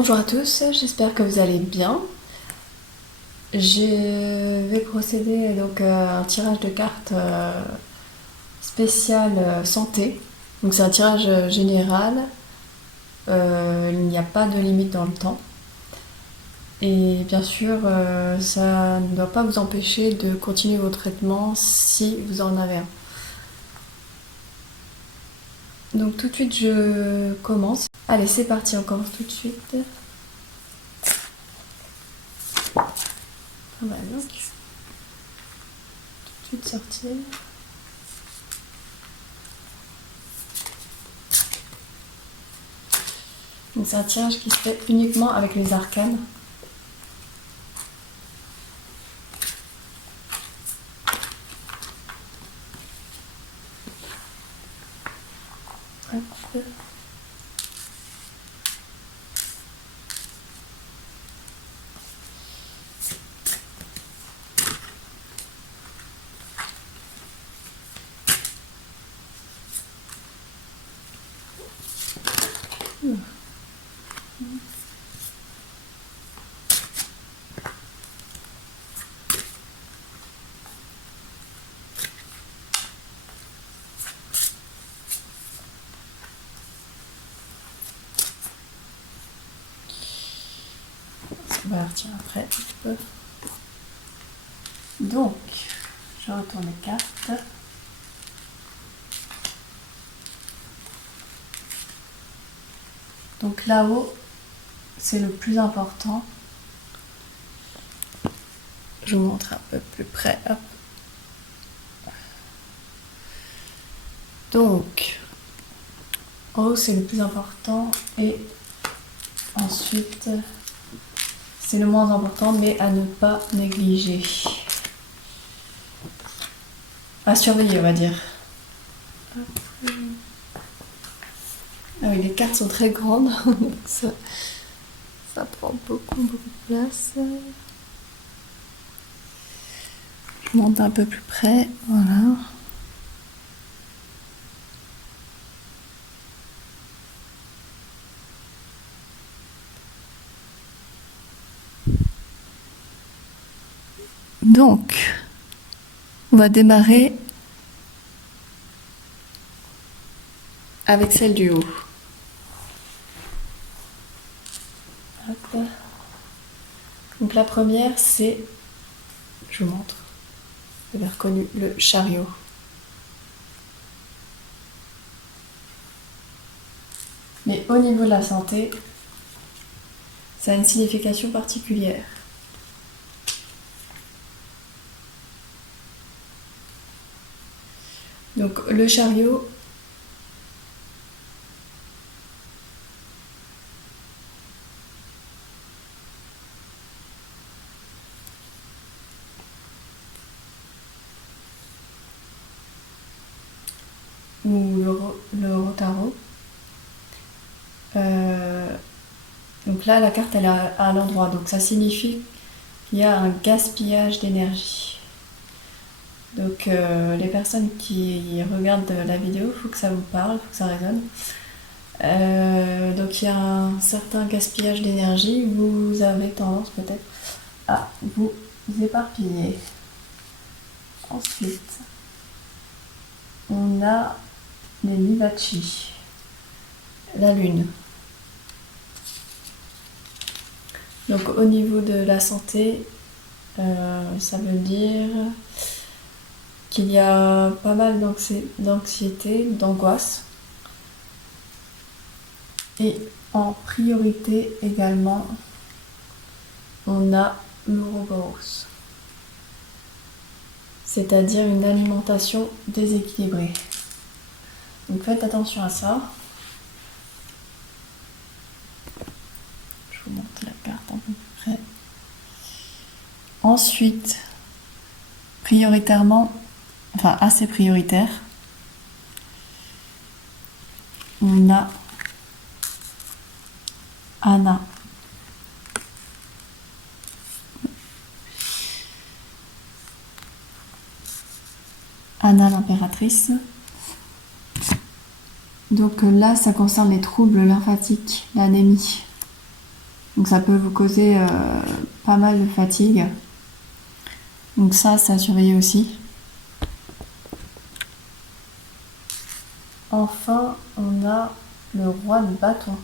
Bonjour à tous, j'espère que vous allez bien. Je vais procéder donc à un tirage de cartes spécial santé. Donc c'est un tirage général, il n'y a pas de limite dans le temps. Et bien sûr, ça ne doit pas vous empêcher de continuer vos traitements si vous en avez un. Donc tout de suite je commence. Allez, c'est parti, on commence tout de suite. On va donc tout de suite sortir. Donc c'est un tirage qui se fait uniquement avec les arcanes. Hop. On va partir après un petit peu. Donc, je retourne les cartes. Donc là-haut, c'est le plus important. Je vous montre un peu plus près. Hop. Donc, en haut, c'est le plus important. Et ensuite, c'est le moins important, mais à ne pas négliger. À surveiller, on va dire. Ah oui, les cartes sont très grandes, donc ça prend beaucoup de place. Je monte un peu plus près, voilà. Donc, on va démarrer avec celle du haut. Hop. Donc la première, c'est, je vous montre, vous avez reconnu le chariot. Mais au niveau de la santé, ça a une signification particulière. Donc le chariot, ou le Rotaro. Donc là, la carte elle est à l'endroit, donc ça signifie qu'il y a un gaspillage d'énergie. Donc les personnes qui regardent la vidéo, il faut que ça vous parle, il faut que ça résonne. Donc il y a un certain gaspillage d'énergie, vous avez tendance peut-être à vous éparpiller. Ensuite, on a les Mivachi, la lune. Donc au niveau de la santé, ça veut dire qu'il y a pas mal d'anxiété, d'angoisse. Et en priorité également, on a l'Ouroboros, c'est-à-dire une alimentation déséquilibrée. Donc faites attention à ça. Je vous montre la carte un peu plus près. Ensuite, prioritairement, enfin assez prioritaire, on a Anna. Anna l'impératrice. Donc là, ça concerne les troubles lymphatiques, l'anémie. Donc ça peut vous causer pas mal de fatigue. Donc ça à surveiller aussi. Enfin, on a le roi de bâton.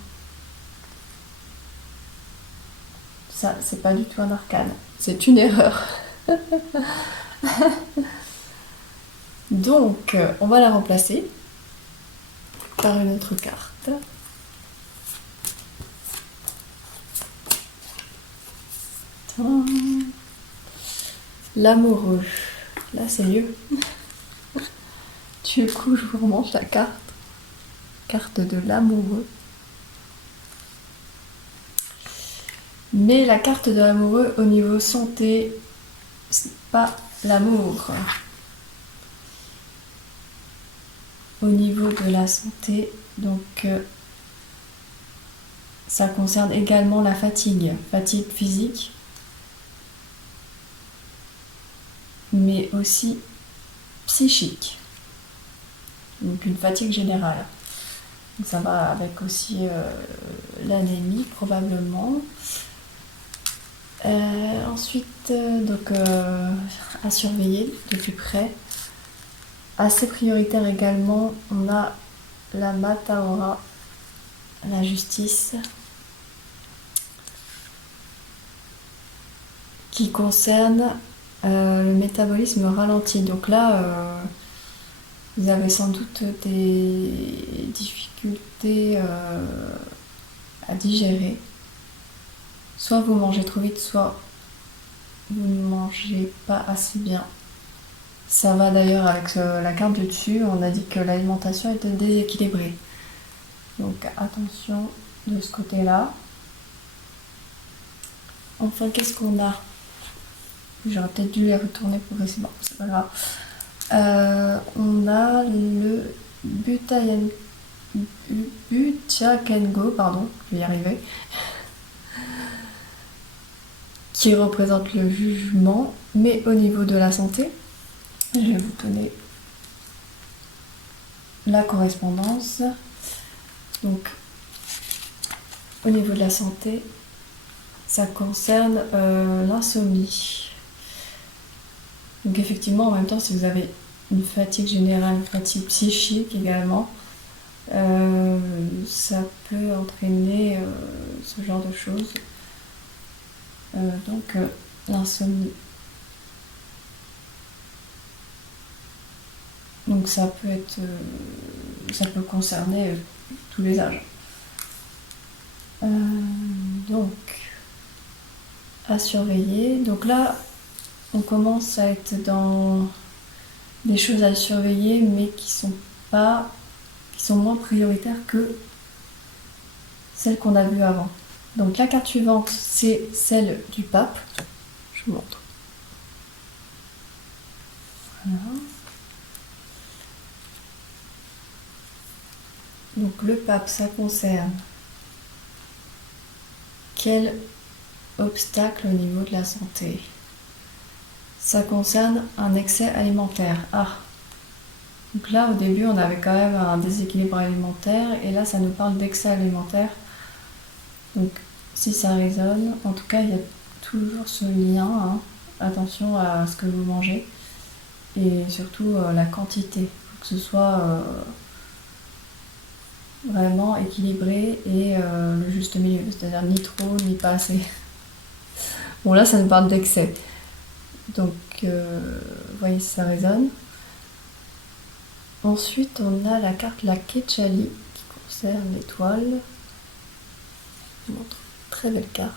Ça, c'est pas du tout un arcane. C'est une erreur. Donc, on va la remplacer par une autre carte. L'amoureux. Là, c'est mieux. Du coup, je vous remonte la carte. Carte de l'amoureux. Mais la carte de l'amoureux au niveau santé, c'est pas l'amour. Au niveau de la santé, donc ça concerne également la fatigue physique, mais aussi psychique. Donc une fatigue générale. Donc ça va avec aussi l'anémie probablement. Ensuite, donc à surveiller de plus près. Assez prioritaire également, on a la Mataora, la justice, qui concerne le métabolisme ralenti. Donc là, vous avez sans doute des difficultés à digérer. Soit vous mangez trop vite, soit vous ne mangez pas assez bien. Ça va d'ailleurs avec la carte du dessus, on a dit que l'alimentation était déséquilibrée. Donc attention de ce côté-là. Enfin, qu'est-ce qu'on a? J'aurais peut-être dû les retourner pour essayer. Bon, c'est pas grave. On a le Butchakengo, pardon, je vais y arriver, qui représente le jugement, mais au niveau de la santé, je vais vous donner la correspondance. Donc, au niveau de la santé, ça concerne l'insomnie. Donc effectivement, en même temps, si vous avez une fatigue générale, une fatigue psychique également, ça peut entraîner ce genre de choses. Donc l'insomnie. Donc ça peut concerner tous les âges. Donc à surveiller. Donc là, on commence à être dans des choses à surveiller, mais qui sont moins prioritaires que celles qu'on a vues avant. Donc la carte suivante, c'est celle du pape. Je vous montre. Voilà. Donc le pape, ça concerne quel obstacle au niveau de la santé? Ça concerne un excès alimentaire. Ah, donc là au début on avait quand même un déséquilibre alimentaire et là ça nous parle d'excès alimentaire. Donc si ça résonne, en tout cas il y a toujours ce lien, hein. Attention à ce que vous mangez et surtout la quantité, faut que ce soit vraiment équilibré et le juste milieu, c'est-à-dire ni trop ni pas assez. Bon là ça nous parle d'excès, donc vous voyez si ça résonne. Ensuite on a la carte la Quechali qui concerne l'étoile. Je vous montre, très belle carte.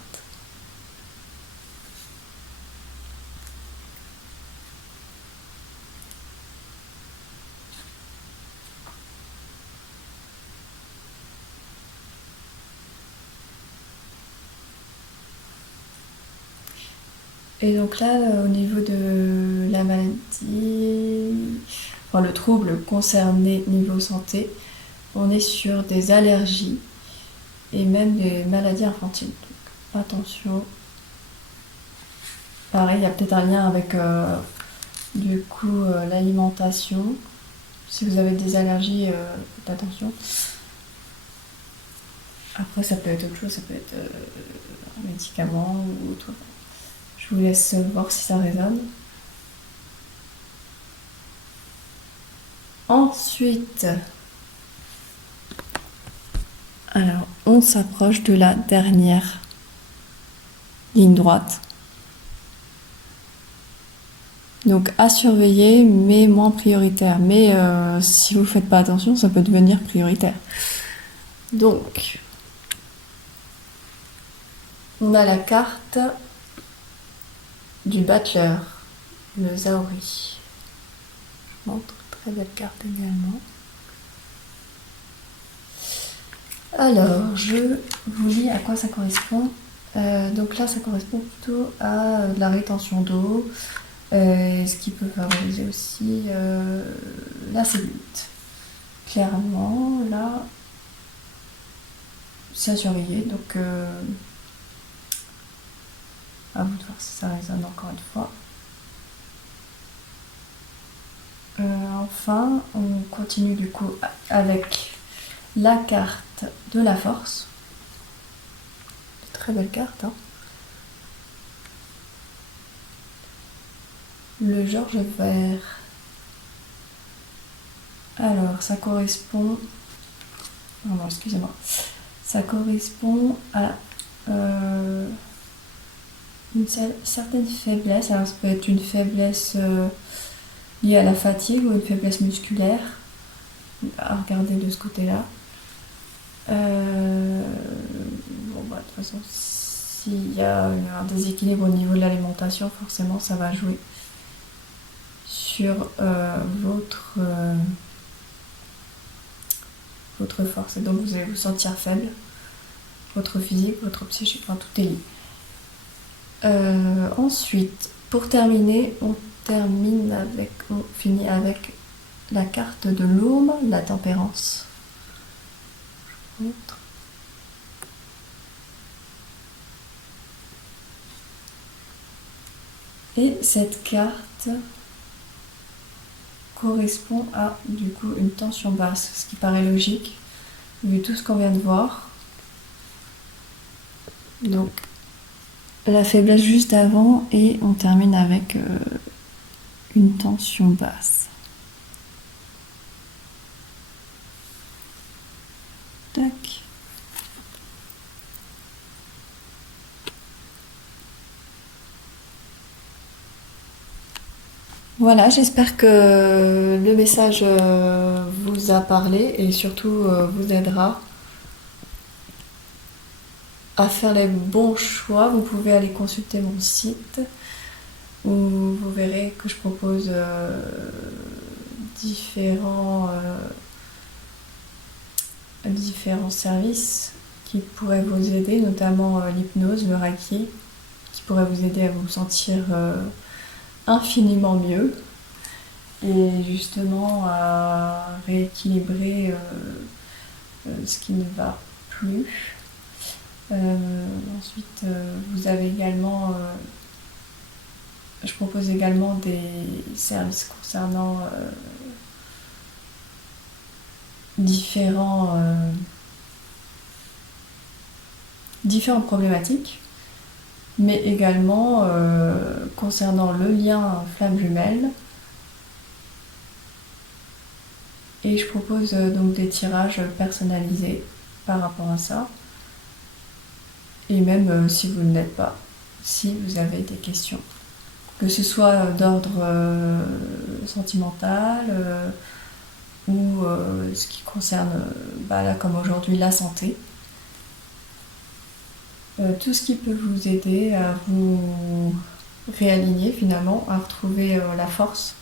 Et donc là, au niveau de la maladie, enfin le trouble concerné niveau santé, on est sur des allergies et même des maladies infantiles. Donc attention. Pareil, il y a peut-être un lien avec du coup l'alimentation. Si vous avez des allergies, faites attention. Après, ça peut être autre chose, ça peut être un médicament ou autre. Je vous laisse voir si ça résonne. Ensuite, alors on s'approche de la dernière ligne droite. Donc à surveiller, mais moins prioritaire. Mais si vous ne faites pas attention, ça peut devenir prioritaire. Donc, on a la carte du battleur, le Zaori. Je montre, très belle carte également. Alors, je vous lis à quoi ça correspond. Donc là, ça correspond plutôt à de la rétention d'eau, ce qui peut favoriser aussi la cellulite. Clairement, là, c'est à surveiller, donc à vous de voir si ça résonne encore une fois. Enfin, on continue du coup avec la carte de la force. Très belle carte, hein. Le Georges Vert. Alors, ça correspond... Oh non, excusez-moi. Ça correspond à une certaine faiblesse. Alors, ça peut être une faiblesse liée à la fatigue ou une faiblesse musculaire. À regarder de ce côté-là. Bon, bah, de toute façon, s'il y a un déséquilibre au niveau de l'alimentation, forcément, ça va jouer sur votre force. Et donc, vous allez vous sentir faible. Votre physique, votre psychique, enfin, tout est lié. Ensuite, pour terminer, on finit avec la carte de l'Aume, la tempérance. Je vous montre. Et cette carte correspond à du coup une tension basse, ce qui paraît logique vu tout ce qu'on vient de voir. Donc la faiblesse juste avant et on termine avec une tension basse. Tac. Voilà, j'espère que le message vous a parlé et surtout vous aidera à faire les bons choix. Vous pouvez aller consulter mon site où vous verrez que je propose différents services qui pourraient vous aider, notamment l'hypnose, le reiki, qui pourrait vous aider à vous sentir infiniment mieux et justement à rééquilibrer ce qui ne va plus. Ensuite, vous avez également, je propose également des services concernant différentes problématiques, mais également concernant le lien flamme jumelle. Et je propose donc des tirages personnalisés par rapport à ça. Et même si vous ne l'êtes pas, si vous avez des questions. Que ce soit d'ordre sentimental ou ce qui concerne, là, comme aujourd'hui, la santé. Tout ce qui peut vous aider à vous réaligner finalement, à retrouver la force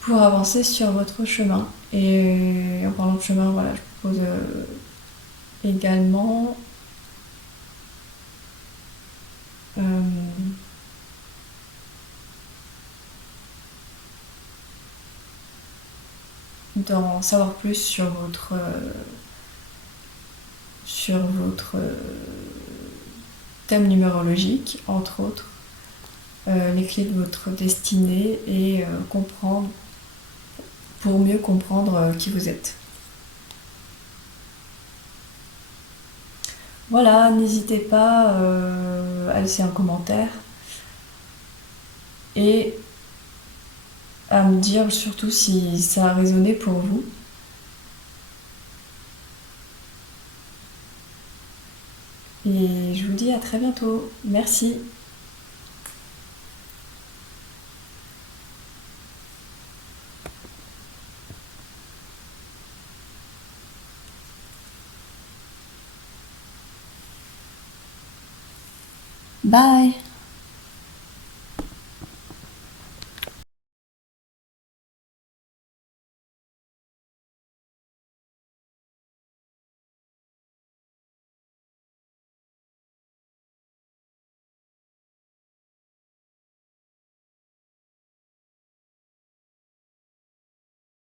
pour avancer sur votre chemin. Et en parlant de chemin, voilà, je propose également d'en savoir plus sur votre thème numérologique, entre autres, les clés de votre destinée et pour mieux comprendre qui vous êtes. Voilà, n'hésitez pas à laisser un commentaire et à me dire surtout si ça a résonné pour vous. Et je vous dis à très bientôt. Merci. Bye.